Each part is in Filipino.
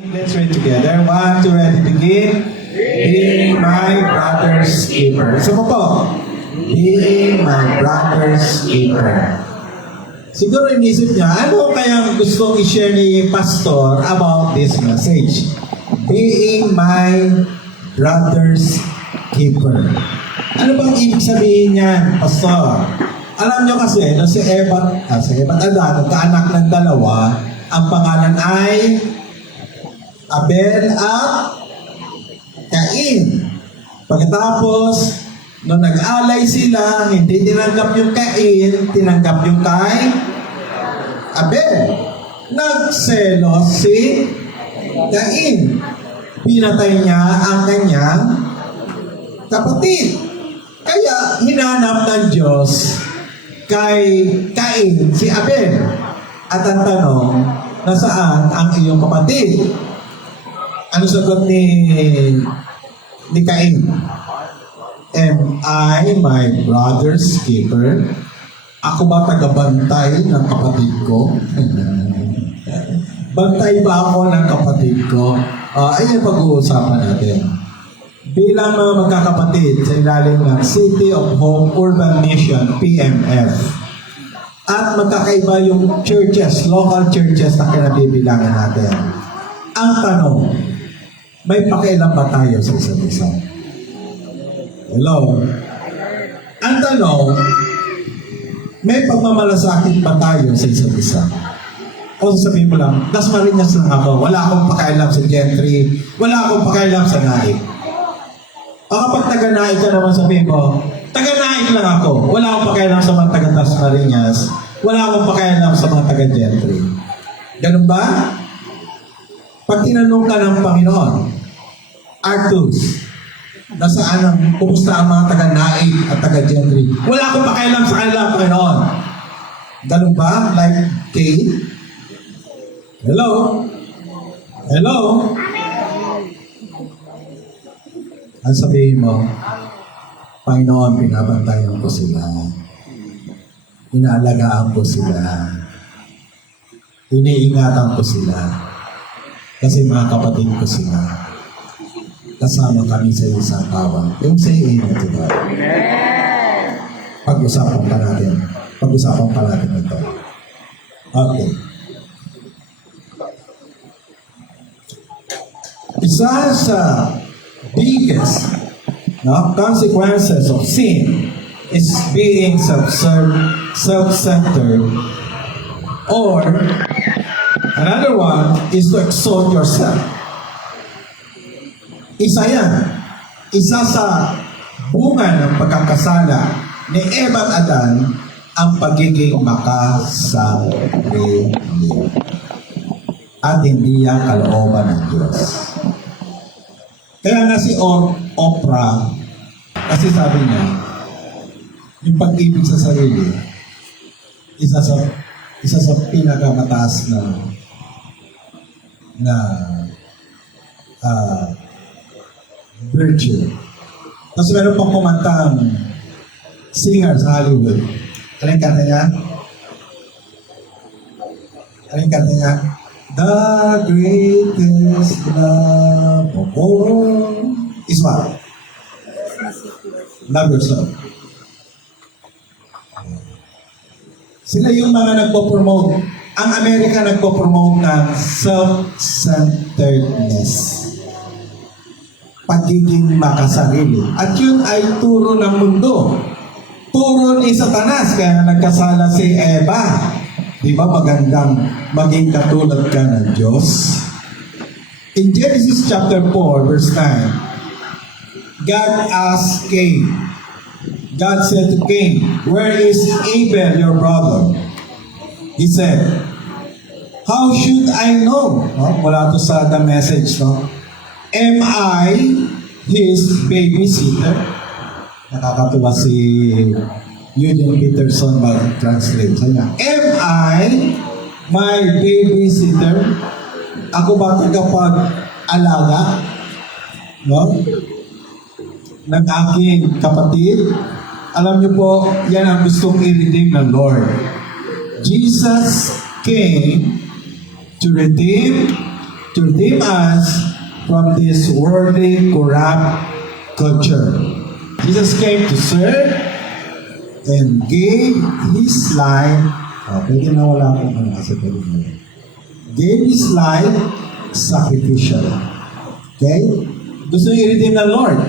Let's read together. 1, 2, ready, begin. Being my brother's keeper. Isa po po. Being my brother's keeper. Siguro inisip niya, ano kayang gustong i-share ni Pastor about this message? Being my brother's keeper. Ano bang ibig sabihin niyan, Pastor? Alam niyo kasi, no, si Ebat Adan, nagkaanak ng dalawa, ang pangalan ay Abel at Cain. Pagkatapos, nung nag-alay sila, hindi tinanggap yung Cain, tinanggap yung kay Abel. Nagselos si Cain. Pinatay niya ang kanyang kapatid. Kaya hinanap ng Diyos kay Cain si Abel. At ang tanong, nasaan ang iyong kapatid? Ano sagot ni Cain? Am I my brother's keeper? Ako ba tagabantay ng kapatid ko? Bantay ba ako ng kapatid ko? Ayun pag-uusapan natin. Bilang mga magkakapatid sa ilalim ng City of Hope Urban Mission, PMF. At magkakaiba yung churches, local churches na kinabibilangan natin. Ang tanong, may pakialam ba tayo sa isa't isa? Hello? Ang tanong, may pagmamalasakit ba tayo sa isa't isa? O sabihin mo lang, Das Marinas lang ako, wala akong pakialam sa Gentry, wala akong pakialam sa Naik. O kapag taga-Naik ka naman sabihin mo, taga-Naik lang ako, wala akong pakialam sa mga taga-Das Marinas, wala akong pakialam sa mga taga-Gentry. Ganun ba? Pag tinanong ka ng Panginoon, Artus, nasaan ang, kumusta ang mga taga-Naik at taga-Gentry? Wala akong pakialam sa kanila, Panginoon. Ganun ba? Like Cain? Hello? Hello? Ang sabihin mo, Panginoon, pinabantayan ko sila. Inaalagaan ko sila. Iniingatan ko sila. Kasi mga kapatid ko sila. Kasama kami sa isang tawang. Yung say amen to God. Pag-usapan pa natin. Pag-usapan pa natin ito. Okay. Isa sa biggest consequences of sin is being self-centered, or another one is to exalt yourself. Isa yan. Isa sa bunga ng pagkakasala ni Eva at Adan ang pagiging makasarili. At hindi yan kalooban ng Diyos. Kaya nga si Oprah, kasi sabi niya, yung pag-ibig sa sarili, isa sa pinakamataas na virtue. Tapos meron pang kumantang singer sa Hollywood. Ano yung kanta niya? Ano yung kanta niya? The greatest love of all is what? Love yourself. Sila yung mga nagpo-promote. Ang Amerika nagpo-promote ng self-centeredness. Pagiging makasarili. At yun ay turo ng mundo. Turo ni Satanas, kaya nagkasala si Eva. Di ba magandang maging katulad ka ng Diyos? In Genesis chapter 4, verse 9, God asked Cain, God said to Cain, "Where is Abel, your brother?" He said, "How should I know?" Wala to sa the message, no? Am I his babysitter? Nakakatuwa si Eugene Peterson mag-translate. Am I my babysitter? Ako ba tagapag-alaga? No? Ng aking kapatid? Alam niyo po, yan ang gustong i-redeem ng Lord. Jesus came to redeem, to to redeem us from this worldly, corrupt culture. Jesus came to serve and gave His life. Pwede na wala akong ano kasi pwede na. Gave His life sacrificial. Okay? Gusto niyo i-redeem ng Lord.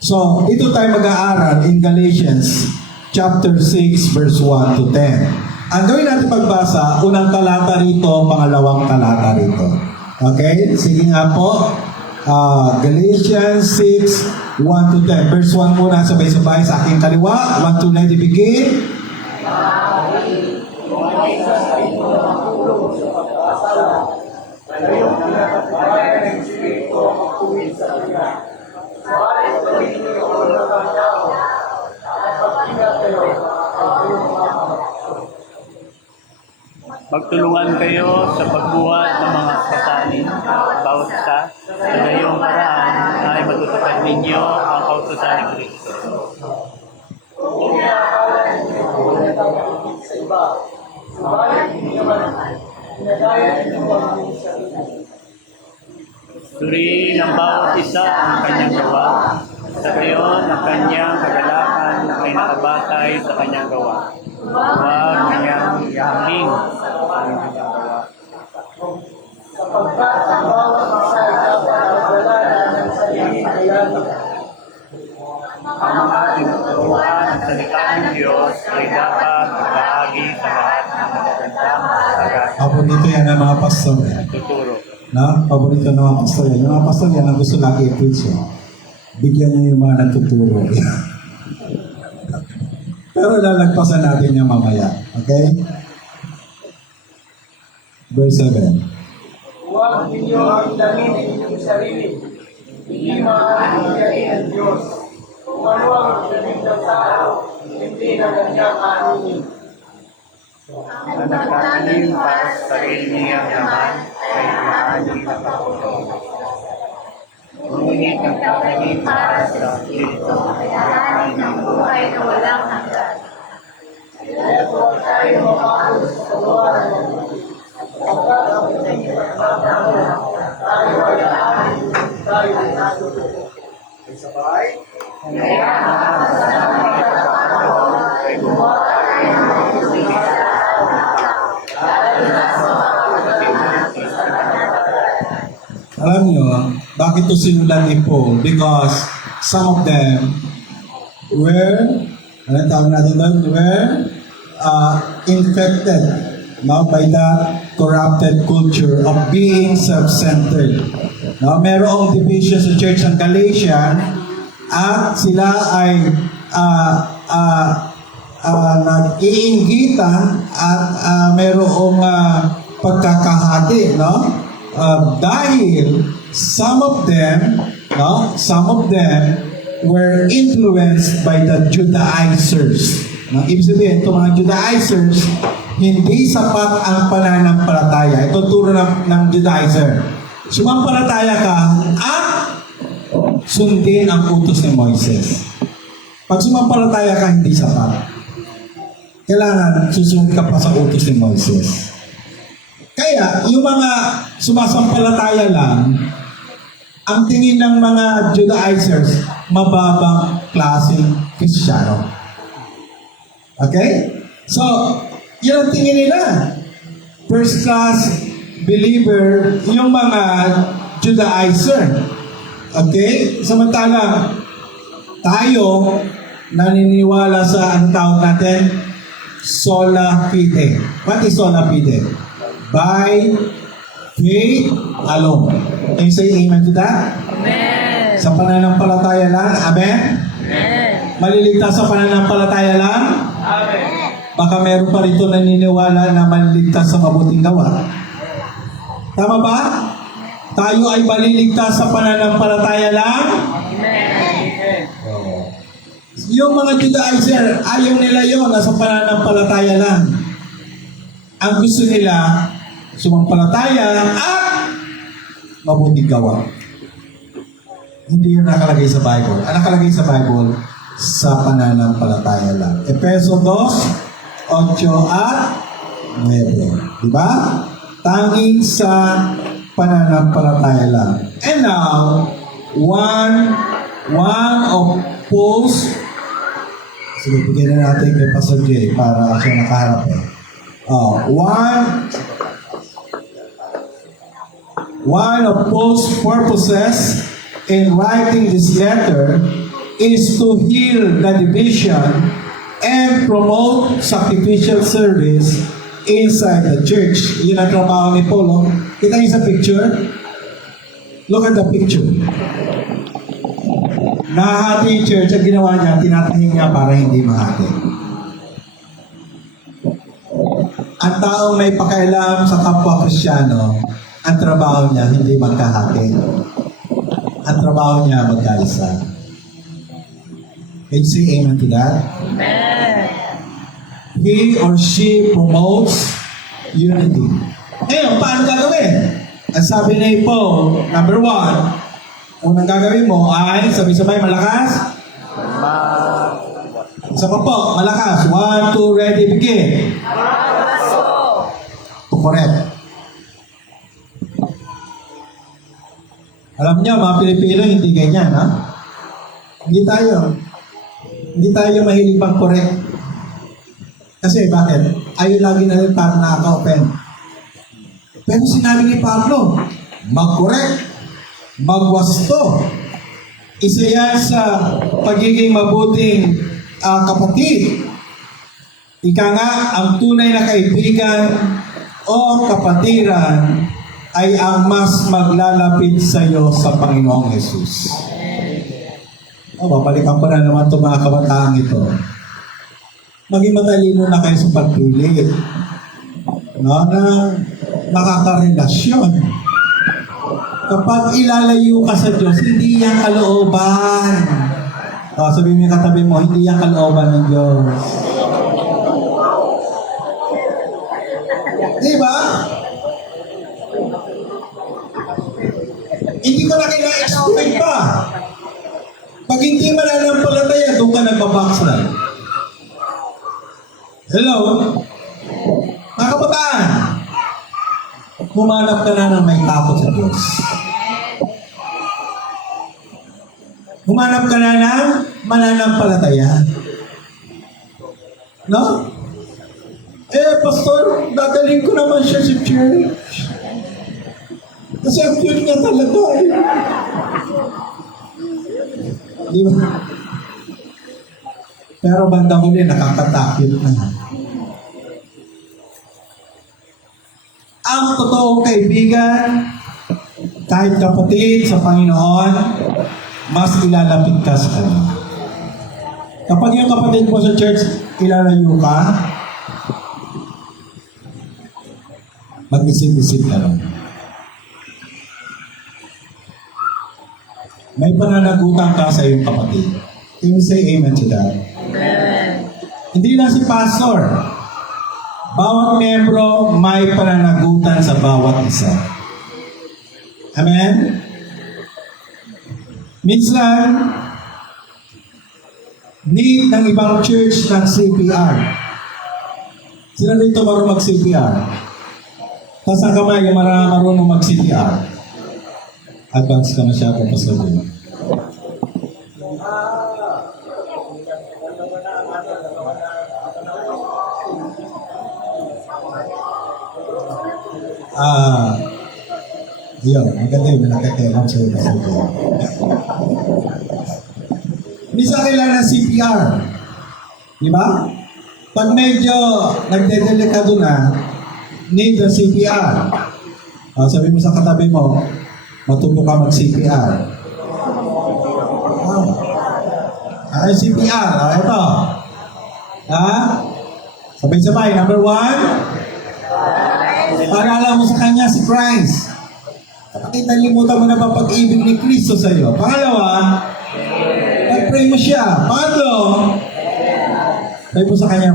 So, ito tayo mag-aaral in Galatians chapter 6, verse 1 to 10. Ang gawin natin pagbasa, unang talata rito, pangalawang talata rito. Okay? Sige nga po. Galatians 6, 1 to 10. Verse 1 muna, sabay-sabay sa aking kaliwa. 1 to 9, begin. Magtulungan kayo sa pagbuhat ng mga kasanin, bawat isa, sa gayong paraan ay matutupad ninyo ang kautusan ni Kristo. Suriin ng bawat isa ang kanyang gawa, sa gayon ang kanyang kagalakan ay nakabatay sa kanyang gawa. Huwag niyang ihanging ang kanyang gawa. Sapagkat ang bawat isa ay dapat magdala ng sariling bayani. Ang mga tinuturuan ng salita ng Diyos ay dapat magbahagi sa lahat ng magandang sagat. Paborito yan ng mga pastor. Tuturo. Paborito ng mga pastor yan. Yung mga pastor yan ang gusto lagi i-preach. Bigyan niyo yung mga nagtuturo. Pero lalagpasan natin yung mamaya. Okay? Verse 7. Huwag ninyo ang ilamin ng inyong sarili. Hindi maaaring ang Diyos. Kung ano ang ilamin ng tao, hindi na kanyang aanunin. Ang nagtatanim para sa sarili niyang naman ay maaari na pagpapalong. Ngunit ang nagtatanim para sa Kristo ay aanin ng buhay na walang hanggan. Kaya huwag tayo mapagod sa kawalan ng Diyos. Sapagkat ang pinagpapalong tayo ay aanin, tayo ay natututo. Sabay? Kaya ang kasama ng pagpapalong ay gumawa tayo ng mga Alam nyo, bakit ito sinulat ni Paul? Because some of them were, ano tawag natin doon? Were infected by the corrupted culture of being self-centered. Merong division sa Church ng Galatia at sila ay nag-iinggitan at merong pagkakahati, no? Dahil some of them were influenced by the Judaizers. Ibig sabihin, itong mga Judaizers, hindi sapat ang pananampalataya. Ito turo ng Judaizer. Sumampalataya ka at sundin ang utos ni Moises. Pag sumampalataya ka, hindi sapat. Kailangan susunod ka pa sa utos ni Moises. Kaya, yung mga sumasampalataya lang, ang tingin ng mga Judaizers, mababang klaseng Kristiyano. Okay? So, yun ang tingin nila. First class believer, yung mga Judaizer. Okay? Samantalang, tayo, naniniwala sa, ang tawag natin, sola fide. What is sola fide? By faith alone. Can you say amen to that? Amen. Sa pananampalataya lang. Amen? Amen. Maliligtas sa pananampalataya lang? Amen. Baka meron pa rito naniniwala na maliligtas sa mabuting gawa. Tama ba? Tayo ay maliligtas sa pananampalataya lang? Amen. Yung mga Judaizer, ayaw nila yun, nasa pananampalataya lang. Ang gusto nila, sumampalataya at mabuting gawa. Hindi yun nakalagay sa Bible. Ang nakalagay sa Bible, sa pananampalataya lang. Efeso 2, 8 at 9. Diba? Tanging sa pananampalataya lang. And now, one opposed. Sige, bigyan na natin kay Pastor Jay para siya nakaharap eh. One opposed purposes in writing this letter is to heal the division and promote sacrificial service inside the church. Yun ang trabaho ni Paul. Kita niyo sa picture? Look at the picture. Nahati yung church, ang ginawa niya, tinatahing niya para hindi mahati. Ang taong may pakialam sa kapwa Kristyano, ang trabaho niya hindi magkahati. Ang trabaho niya magkaisa. Can you say amen to that? Amen. He or she promotes unity. Ngayon, paano gagawin? Ang sabi ni Paul, number 1, unang gagawin mo ay, sabay-sabay, malakas. Isa pa po, malakas. 1, 2, ready, begin. To correct. Alam niyo, mga Pilipino, hindi ganyan, ha? Hindi tayo mahilig pang-correct. Kasi bakit? Ayaw lagi na rin parang nakaka-offend. Pero sinabi ni Pablo, mag-correct, magwasto. Isa yan sa pagiging mabuting kapatid. Ika nga, ang tunay na kaibigan o kapatiran ay ang mas maglalapit sa iyo sa Panginoong Jesus. Babalikan ko na naman itong mga kabataang ito. Maging matalino na kayo sa pagpili. Na nakakarelasyon. Kapag ilalayo ka sa Diyos, hindi yan kalooban. Sabihin mo yung katabi mo, hindi yan kalooban ng Diyos. Diba? Hindi ko na kailangan explain pa. Pag hindi mananampalataya, doon ka nagbabackslide. Hello? Mga kabataan, humanap ka na ng may takot sa Diyos. Humanap ka na ng mananampalataya. No? Pastor, dadalhin ko naman siya sa church. Kasi ang cute niya talaga eh. Di ba? Pero bandang huli, nakakatakot na. Ang totoong kaibigan, kahit kapatid sa Panginoon, mas ilalapit ka sa Kanya. Kapag yung kapatid mo sa church, ilalayo ka, mag-isip-isip ka lang. May pananagutan ka sa iyong kapatid. Can you say amen to that? Amen. Hindi lang si pastor. Bawat membro may pananagutan sa bawat isa. Amen? Minsan, need ng ibang church ng CPR. Sino dito marunong mag-CPR? Taas ang kamay yung marunong mag-CPR. Advance ka masyado, Pastor Jay. Yun, maganda yung nakakailang sa'yo, Pastor Jay. Minsan kailangan ng CPR. Di ba? Pag medyo nagdedelikado na, need ng CPR. Sabi mo sa katabi mo, matuto ka mag-CPR. CPR. Ito. Sabay-sabay. Number 1, pag-alam mo sa Kanya si Christ. Nakalimutan mo na ba pag-ibig ni Kristo sa iyo. Pangalawa, pag-pray mo siya. Pangatlo, sabi mo sa Kanya,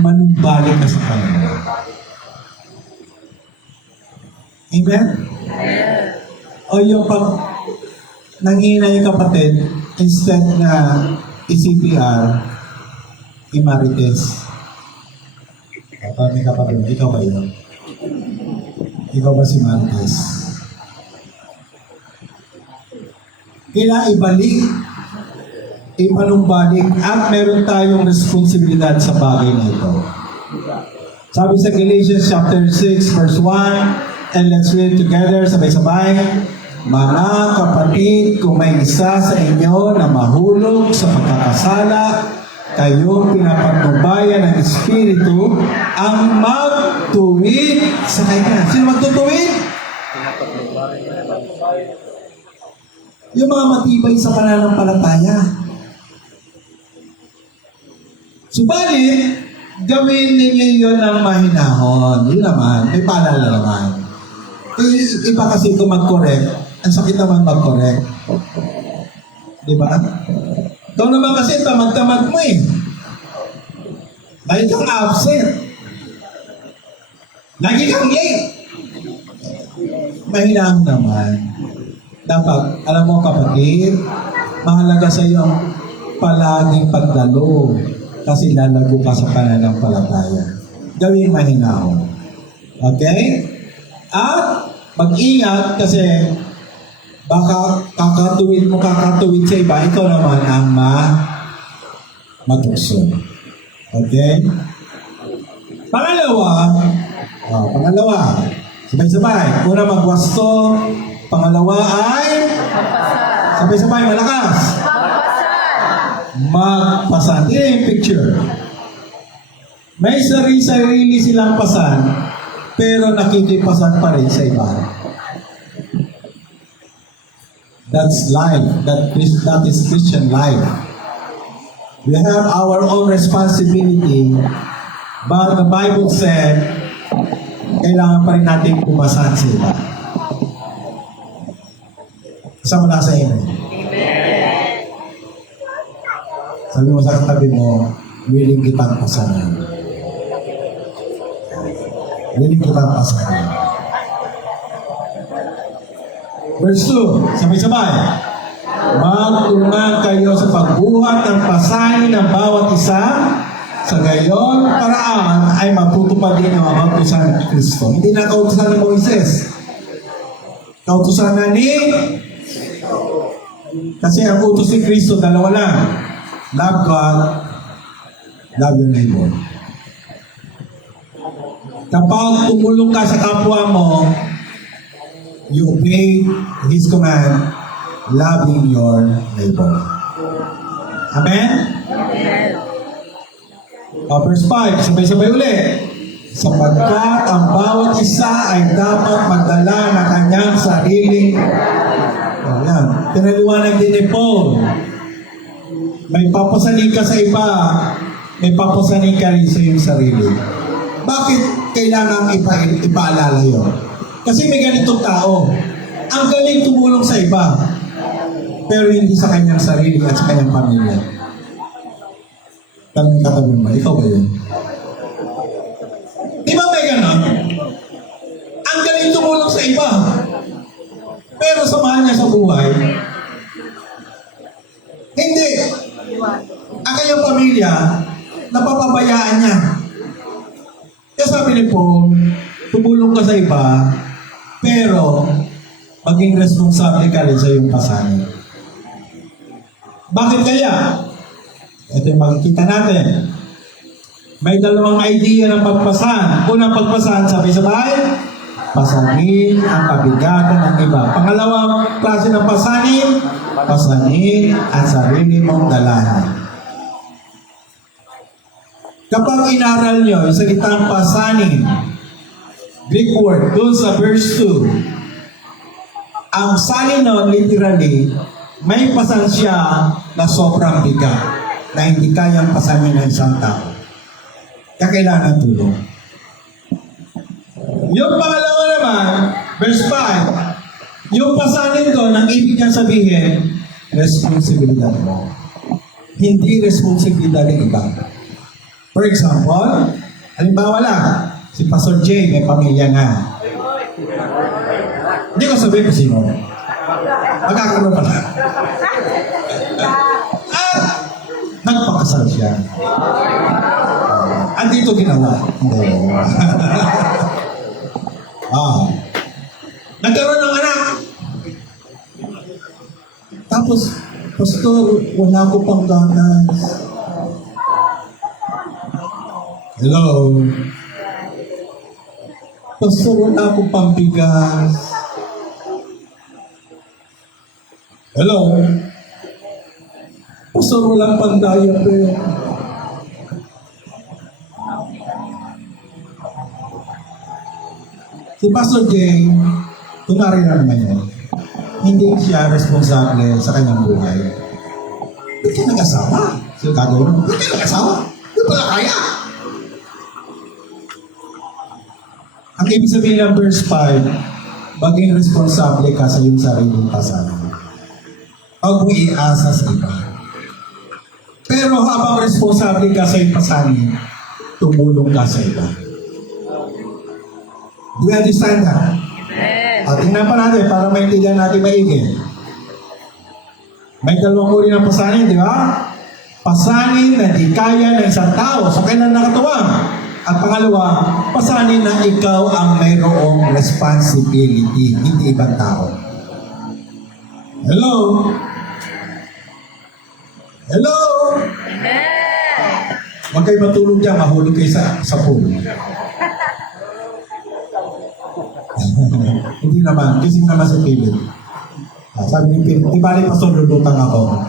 manumbalik ka sa Kanya. Amen? O yung pag nanghina yung kapatid, instead na i-CPR, i-marites. Kapag may kapatid mo, ikaw ba yun? Ikaw ba si Marites? Kailangan ibalik, ipanumbalik, at meron tayong responsibilidad sa bagay na ito. Sabi sa Galatians chapter 6 verse 1, and let's read together, sabay-sabay. Mga kapatid, kung may isa sa inyo na mahulog sa pagkakasala, kayo pinapatnubayan ng Espiritu ang magtuwid sa kanya. Sino magtutuwid? Yung mga matibay sa pananampalataya. Subalit, gawin ninyo yun ng mahinahon. Yun naman, may paalala naman. Iba kasi ito mag-correct, ang sakit naman mag-correct. Di ba? Ito naman kasi tamad-tamad mo eh. Lagi kang absent. Lagi kang late. Mahinahon naman. Dapat, alam mo kapatid, mahalaga sa iyo ang palaging pagdalo kasi lalago ka sa pananampalataya. Gawin mahinahon. Okay? At mag-ingat kasi baka kakatuwid sa iba, ikaw naman ang matukso. Okay? Pangalawa, sabay-sabay. Una, magwasto. Pangalawa ay sabay-sabay, malakas. Magpasan. Ito yung picture. May sarili silang pasan, pero nakikipasan pa rin sa iba. That's life. That is Christian life. We have our own responsibility, but the Bible said, kailangan pa rin natin pumasan sa iba. Kasama na sa inyo. Sabi mo sa katabi mo, willing kitang pasanan. Willing kitang pasanan. Verse 2, sabay-sabay. Magtulungan kayo sa pagbuhat ng pasanin ng bawat isa, sa gayon paraan ay matutupad din ang mga kautusan ng Kristo. Hindi na kautusan ni Moises. Kautusan na ni kasi ang utos ni Kristo, dalawa lang. Love God, love your neighbor. Kapag tumulong ka sa kapwa mo, you obey His command, loving your neighbor. Amen? Verse 5, sabay-sabay ulit. Sapagkat ang bawat isa ay dapat magdala ng kanyang sariling. Yan. Pinaliwanag din ni Paul. May papasanin ka sa iba, may papasanin ka rin sa iyong sarili. Bakit kailangan ipaalala yun? Kasi may ganitong tao. Ang galing tumulong sa iba, pero hindi sa kanyang sarili at sa kanyang pamilya. Tanong katabi mo, ikaw ba yun? Di ba may ganon? Ang galing tumulong sa iba, pero samahan niya sa buhay, hindi. Ang kanyang pamilya, napapabayaan niya. Kaya sabi ni Paul, tumulong ka sa iba, pero maging responsable ka rin sa iyong pasanin. Bakit kaya? Ito yung makikita natin. May dalawang idea ng pagpasan. Unang pagpasan, sabay-sabay, pasanin ang kabigatan ng iba. Pangalawang klase ng pasanin, pasanin ang sarili mong dalahan. Kapag inaral nyo yung salitang pasanin, Greek word, doon sa verse 2, ang salin nun, literally, may pasan siya na sobrang bigat, na hindi kayang pasanin ng isang tao. Kaya kailangan tulong. Yung pangalawa naman, verse 5, yung pasanin doon, ang ibig niyang sabihin, responsibilidad mo. Hindi responsibilidad ng iba. For example, halimbawa lang, si Pastor J, may pamilya na. Hindi ko sabihin kung sino. Magkakaroon pala. Nagpakasal siya. Andito ginawa. Hindi. Nagkaroon ng anak. Tapos Tapos, Pastor, wala ko pang gatas. Hello? Pastor, wala ko pang bigas. Hello? Pastor, wala pang diaper. Si Pastor Jay, kunwari na naman yun, hindi siya responsable sa kanyang buhay. Ba't ka nag-asawa? So, gagawin mo, ba't ka nag-asawa? Di pala kaya? Ang ibig sabihin ng verse 5, maging responsable ka sa iyong sariling pasanin. Huwag mo iasa sa iba. Pero habang responsable ka sa iyong pasanin, tumulong ka sa iba. Do you understand that? Amen. At tingnan pa natin para maintindihan natin maigi. May dalawang uri ng pasanin, di ba? Pasanin na di kaya ng isang tao sa kanyang nakatuwang. At pangalawa, pasanin na ikaw ang mayroong responsibility, hindi ibang tao. Hello? Hello? Amen. Huwag kayo matulog dyan, mahulog kayo sa pool. Hindi naman, gising naman si Philip. Sabi ni Philip, di ba rin pastor, lulutang ako.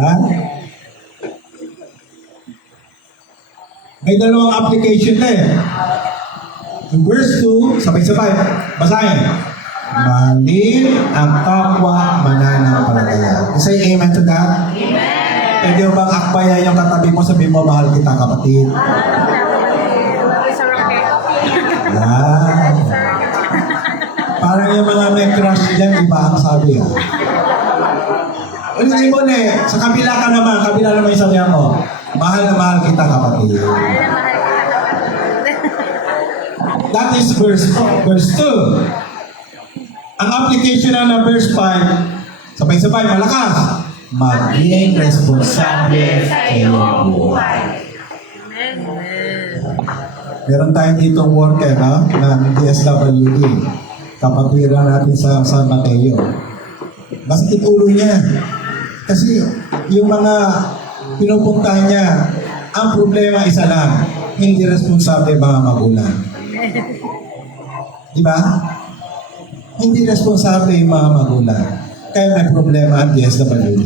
Ha? May dalawang application na eh. Yung verse 2, sabay-sabay, basahin. Mahalin ang kapwa mananampalataya. Say amen to that? Amen. Pwede mo bang akbayan yung katabi mo, sabi mo, mahal kita kapatid. Ah. Parang yung mga may crush dyan, iba ang sabi. Ulitin mo na eh, sa kabila naman yung sabi mo, mahal na mahal kita kapatid. That is verse 2. Ang application na verse 5, sabay-sabay, malakas. Maging responsable sa iyong buhay. Amen. Meron tayong dito worker ng DSWD. Kapatwiran natin sa San Mateo. Masakit ulo niya. Kasi yung mga pinupuntahan niya, ang problema isa lang, hindi responsable mga magulang. Diba? Hindi responsable yung mga magulang. Kaya may problema ang DSWD.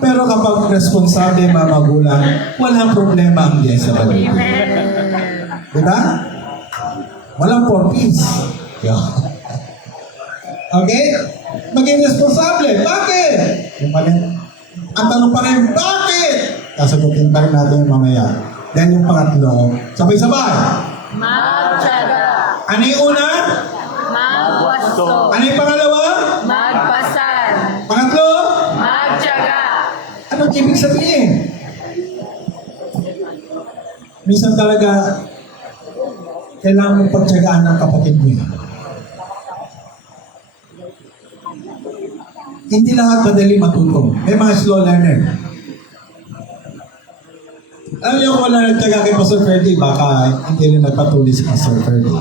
Pero kapag responsable yung mga magulang, walang problema ang DSWD. Diba? Walang porpis. Okay? Maging responsable. Bakit? Yung pala, ang tanong pa rin, bakit? Kasagutin pa rin natin yung mamaya. Then yung pangatlo, sabay-sabay. Magtiyaga. Ano yung una? Magwasto. Ano yung pangalawa? Magpasal. Pangatlo? Magtiyaga. Anong ibig sabihin? Minsan talaga, kailangan mong pagtiyagaan ng kapatid mo. Hindi lahat madali matuto. May mga slow learner. Alam niyo kung wala nagtiyaga kay Pastor Ferdy, baka hindi rin nagpatuloy si Pastor Ferdy.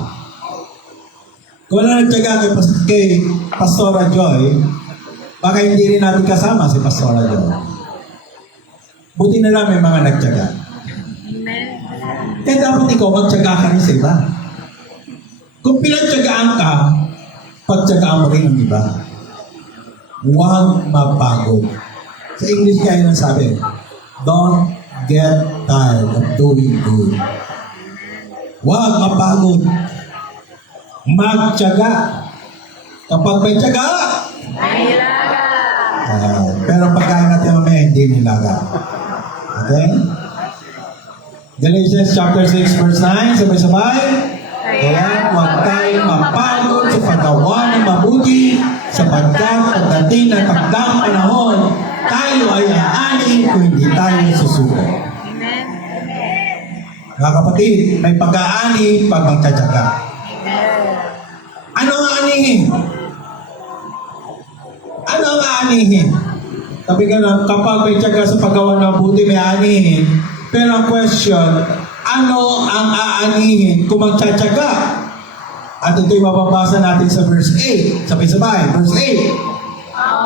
Kung wala nagtiyaga kay Pastora Joy, baka hindi rin natin kasama si Pastora Joy. Buti na lang may mga nagtiyaga. Amen. Kaya dapat ikaw magtiyaga ka rin sa iba. Kung pinagtiyagaan ka, pagtiyagaan mo rin ang iba. Huwag mapagod. Sa English kaya nang sabi, don't get tired of doing good. Huwag mapagod. Magtiyaga. Kapag may tiyaga, May ilaga. pero pagkain natin mamaya, hindi nilaga. Okay? Galatians chapter 6 verse 9, sabay-sabay. Kaya huwag tayong mapagod sa paggawa ng mabuti sapagkat pagdating ng takdang panahon, tayo ay aanin kung hindi tayo susuko. Amen. Mga kapatid, may pag-aani pag magtsatsaga. Amen. Ano ang aanihin? Ano ang aanihin? Sabi ka na, kapag may tsaga sa paggawa ng mabuti, may aanihin. Pero ang question, ano ang aanihin kung magtsatsaga? At ito'y mababasa natin sa verse 8. Sabay-sabay, verse 8.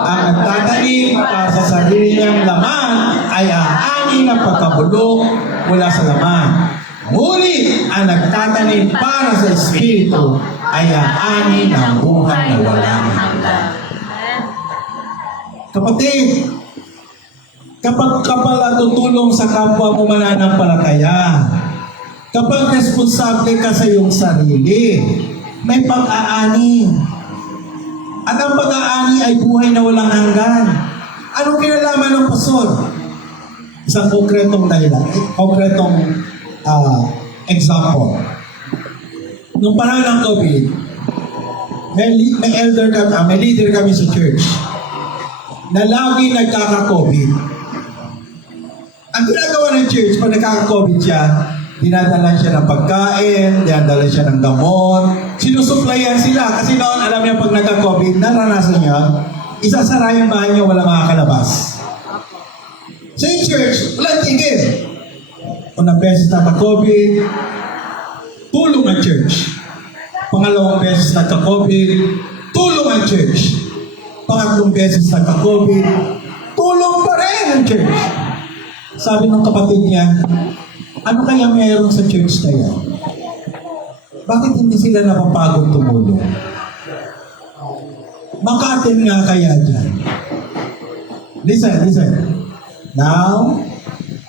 Ang nagtatanim para sa sarili niyang laman ay aanin ng pagkabulok mula sa laman. Ngunit ang nagtatanim para sa Espiritu ay aanin ng buhay na walang hanggan. Kapatid, kapag kapala tutulong sa kapwa mo mananampalataya, kapag responsable ka sa iyong sarili, may pag-aani. At ang pag-aani ay buhay na walang hanggan. Anong kinalaman ng pastor? Isang konkretong dahilan, konkretong example. Nung panahon ng COVID, may leader kami sa church na lagi nagkaka-COVID. Ang ginagawa ng church, pag nagkaka-COVID siya, dinadala siya ng pagkain, dinadala siya ng gamot, sinusuplayan sila. Kasi noon, alam niya pag nagka-COVID, naranasan niya, isasara yung bahay niya, wala makakalabas. So yung church, walang tigil. Unang beses nagka-COVID, tulong ang church. Pangalawang beses nagka-COVID, tulong ang church. Pangatlong beses nagka-COVID, tulong pa rin ang church. Sabi ng kapatid niya, ano kaya meron sa church na yan? Bakit hindi sila napapagod tumulong? Makatin nga kaya dyan. Listen. Now,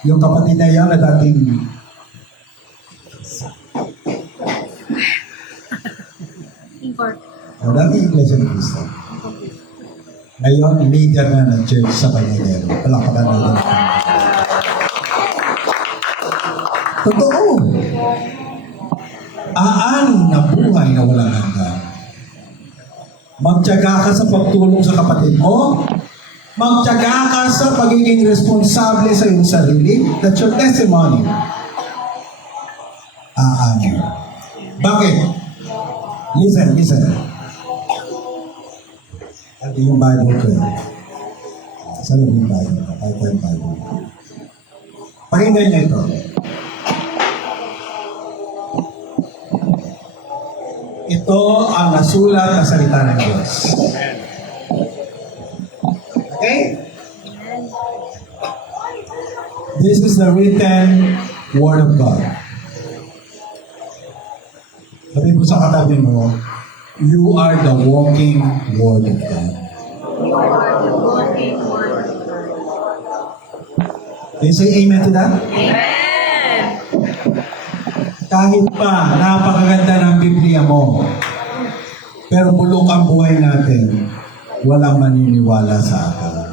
yung kapatid na yan na dating dating Iglesia ni Cristo. Ngayon, leader na ng church sa Panyagero. Palakpakan natin. Totoo. Aani na buhay na walang hanggan. Magtiyaga ka sa pagtulong sa kapatid mo. Magtiyaga ka sa pagiging responsable sa iyong sarili. That's your testimony. Aani. Bakit? Listen. Ito yung Bible ko. Saan yung Bible? Ito yung Bible. Pakinggan niyo ito. Ito ang nasulat na salita ng Diyos. Okay? This is the written Word of God. Sabi po sa katabi mo, you are the walking Word of God. You are the walking Word of God. Can you say amen to that? Amen. Kahit pa napakaganda ng Biblia mo, pero bulok ang buhay natin, walang maniniwala sa atin.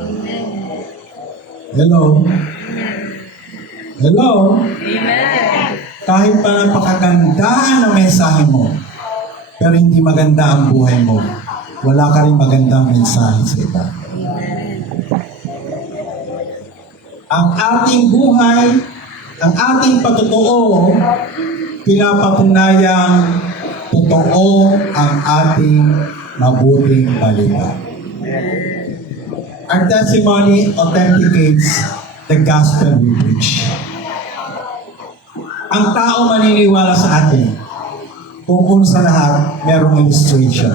Hello? Amen. Kahit pa napakagandaan ng mensahe mo, pero hindi maganda ang buhay mo, wala ka rin magandang mensahe sa iba. Ang ating buhay, ang ating patutuo, pinapatunayang totoo ang ating mabuting balita. Our testimony authenticates the gospel we preach. Ang tao maniniwala sa atin kung una sa lahat, merong illustration.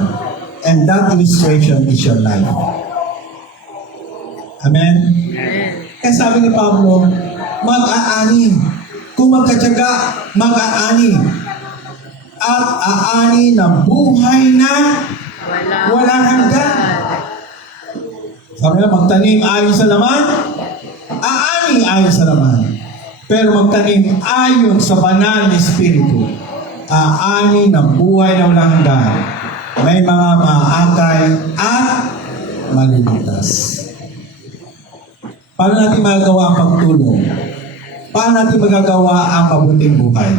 And that illustration is your life. Amen? Kaya sabi ni Pablo, mag-aani. Kung magkatyaga, mag-aani. At aani ng buhay na walang hanggan. Sabi na, magtanim ayon sa laman, aani ayon sa laman. Pero magtanim ayon sa banal na Espiritu, aani ng buhay na walang hanggan. May mga maakay at malilitas. Paano natin magagawa ang pagtulong? Paano natin magagawa ang mabuting buhay?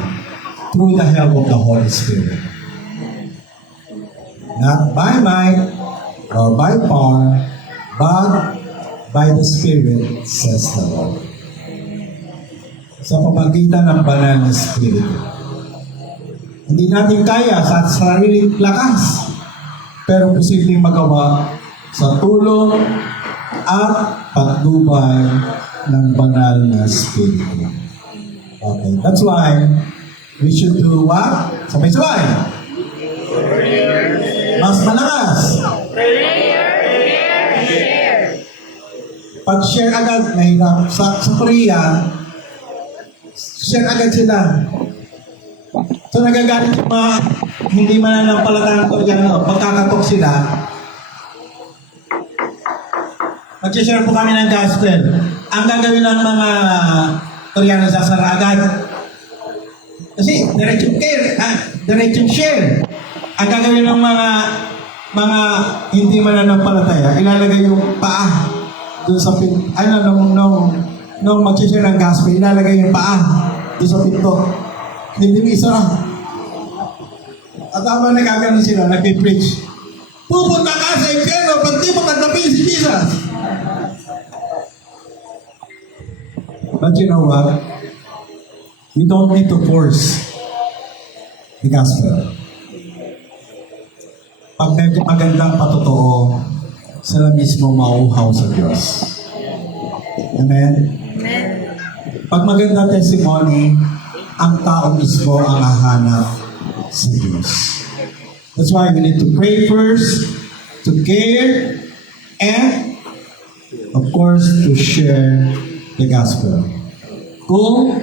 Through the help of the Holy Spirit. Not by might or by power, but by the Spirit, says the Lord. Sa pamagitan ng banal na Espiritu. Hindi natin kaya sa sariling lakas, pero posibleng magawa sa tulong at patnubay ng banal na Espiritu. Okay, that's why we should do what? Sabay-sabay. Mas malakas. Pag share agad, mahirap. Sa Korea, share agad sila. So nagagalit yung mga hindi mananampalatayang Koreano. Pagkakatok sila, mag-share po kami ng gospel. Ang gagawin ng mga Koreano, sasara agad. Kasi diretsong share. Ang gagawin ng mga hindi mananampalataya, ilalagay yung paa doon sa nung mag-share ng gospel, ilalagay yung paa doon sa pinto. Hindi mo isara. At habang nagkaganon sila, nag-preach. Pupunta ka sa impyerno pag di mo kandapin si Jesus. But you know what? We don't need to force the gospel. Pag medyo magandang patotoo, sila mismo mauhaw sa Diyos. Amen? Pag magandang testimony, ang tao mismo ang hahanap sa Diyos. That's why we need to pray first, to care, and of course, to share the gospel. Kung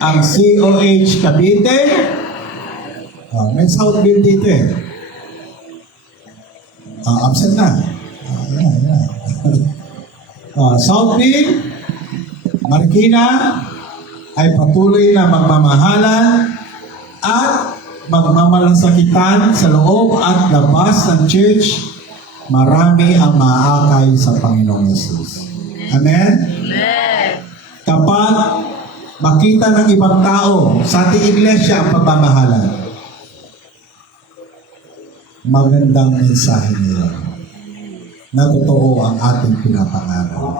ang COH Cavite, may Southville dito eh. Absent na. Southville, Marikina, ay patuloy na magmamahalan at magmamalasakitan sa loob at labas ng church. Marami ang maaakay sa Panginoong Yesus. Amen? Kapag makita ng ibang tao sa ating iglesia ang pagmamahalan, magandang mensahe nila na totoo ang ating pinapangaral.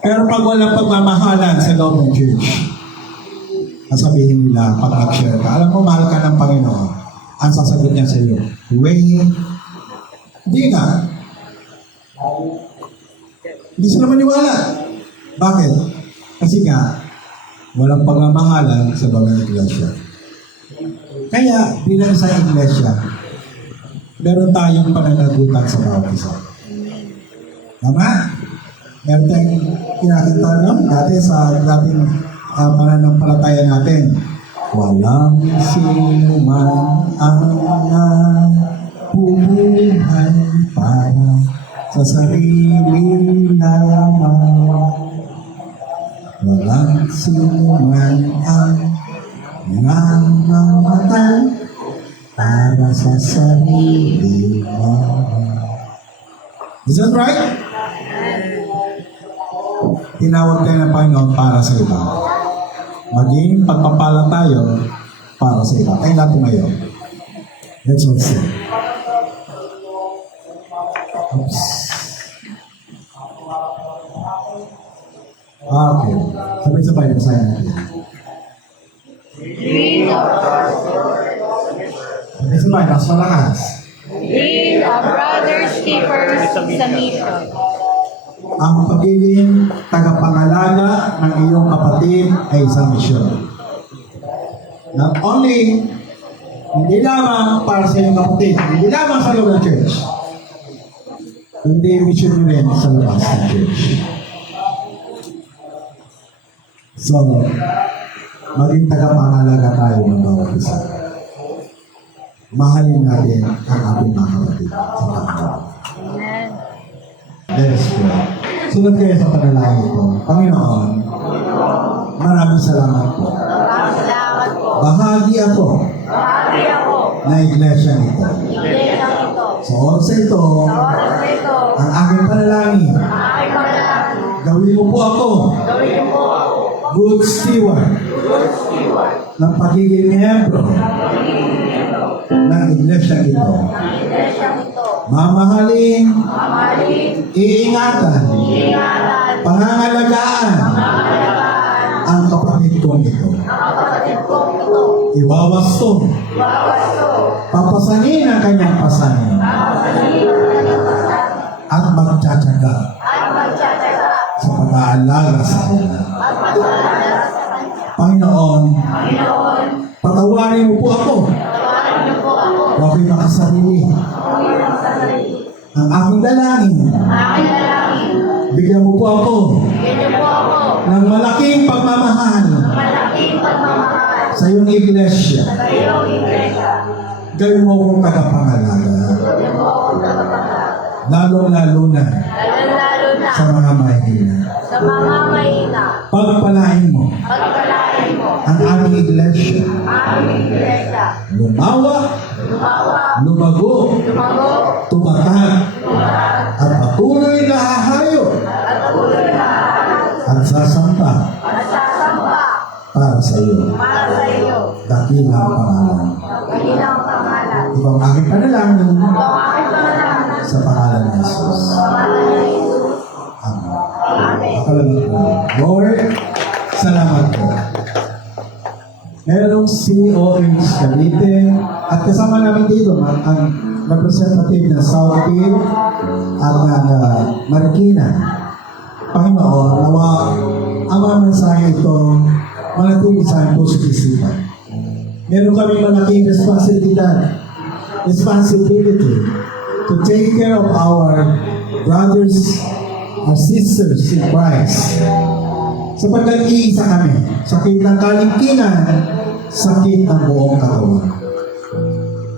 Pero pag walang pagmamahalan sa loob ng church, sasabihin nila pag nag-share ka, alam mo, mahal ka ng Panginoon, ang sasagot niya sa iyo, hindi nga. Hindi sila maniwala. Bakit? Kasi nga, walang pagmamahalan sa bawat iglesia. Kaya, bilang sa iglesia, meron tayong pananagutan sa bawat isa. Tama? Meron tayong kinakita, no? Dati sa dating pananampalataya natin, walang sino man ang nabubuhay para sa sarili lamang. Walang sino man ang namamatay para sa sarili lamang. Is that right? Tinawag tayo ng Panginoon para sa iba. Maging pagpapala tayo para sa iba. Tayo natin ngayon. Let's all sing. Oops. Okay. Sabay-sabay na sa natin. Sabay-sabay, mas malakas. We are brothers keepers sa mission. Ang pagiging tagapangalaga ng iyong kapatid ay isang misyon. Not only, hindi lamang para sa iyong kapatid, hindi lamang sa loob ng church, kundi mission rin sa labas ng church. So, maging tagapangalaga tayo ng bawat isa. Mahalin natin ang ating mga kapatid sa Panginoon. Let us pray. Sunod kayo sa panalangin ko. Panginoon, maraming salamat po. Bahagi ako na iglesia nito. Sa oras ito, ang aking panalangin, gawin mo po ako good steward ng pagiging miyembro ng iglesia ito. Mamahalin, iingatan, pangangalagaan ang kapatid kong ito. Iwawasto, papasanin ang kanyang pasanin, at magtsatsaga sa pag-aalaga sa kanya. Panginoon, patawarin mo po ako. Huwag Ang aking dalangin, Aking dalangin. bigyan mo po ako Bigyan niyo po ako ng malaking pagmamahal malaking pagmamahal sa iyong iglesia. sa iyong iglesia. Gawin mo akong tagapangalaga, Bigyan mo ako tagapangalaga. lalong-lalo na Lalo-lalo na sa mga mahihina. sa mga mahina. Pagpalain mo Pagpalain mo ang aming iglesia. aming iglesia. Lumawa, Lumawa, lumago, lumago, tumatag, at patuloy na hahayo at patuloy na at sasampa at sasampa para sa iyo. para sa iyo. Dakilang pangalan. Kaninang pangalan. Ibang aking panalangin Ito ang aking pangalan. sa pangalan ni Jesus. Sa pangalan ni Jesus. Amen. Amen. Akalan po. Lord, salamat po. Merong COH Cavite at kasama namin dito ang representative ng Southfield at ng Marikina. Panginoon, nawa ang mga mensahe ito manatili sa aming puso't isipan. Meron kami malaking responsibility to take care of our brothers and sisters in Christ. Sapagkat iisa kami, sakit ng kalingkingan, sakit ng buong katawan.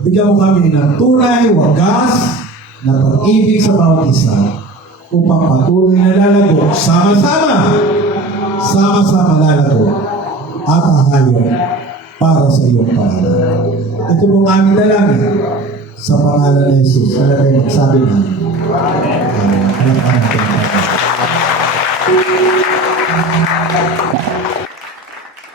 Bigyan mo kami ng tunay, wagas, na pag-ibig sa bawat isa upang patuloy na lalago, sama-sama lalago at ahayo para sa iyong pangalan. Ito pong aming dalangin sa pangalan ni Jesus. Alam tayo magsabi na. Amen.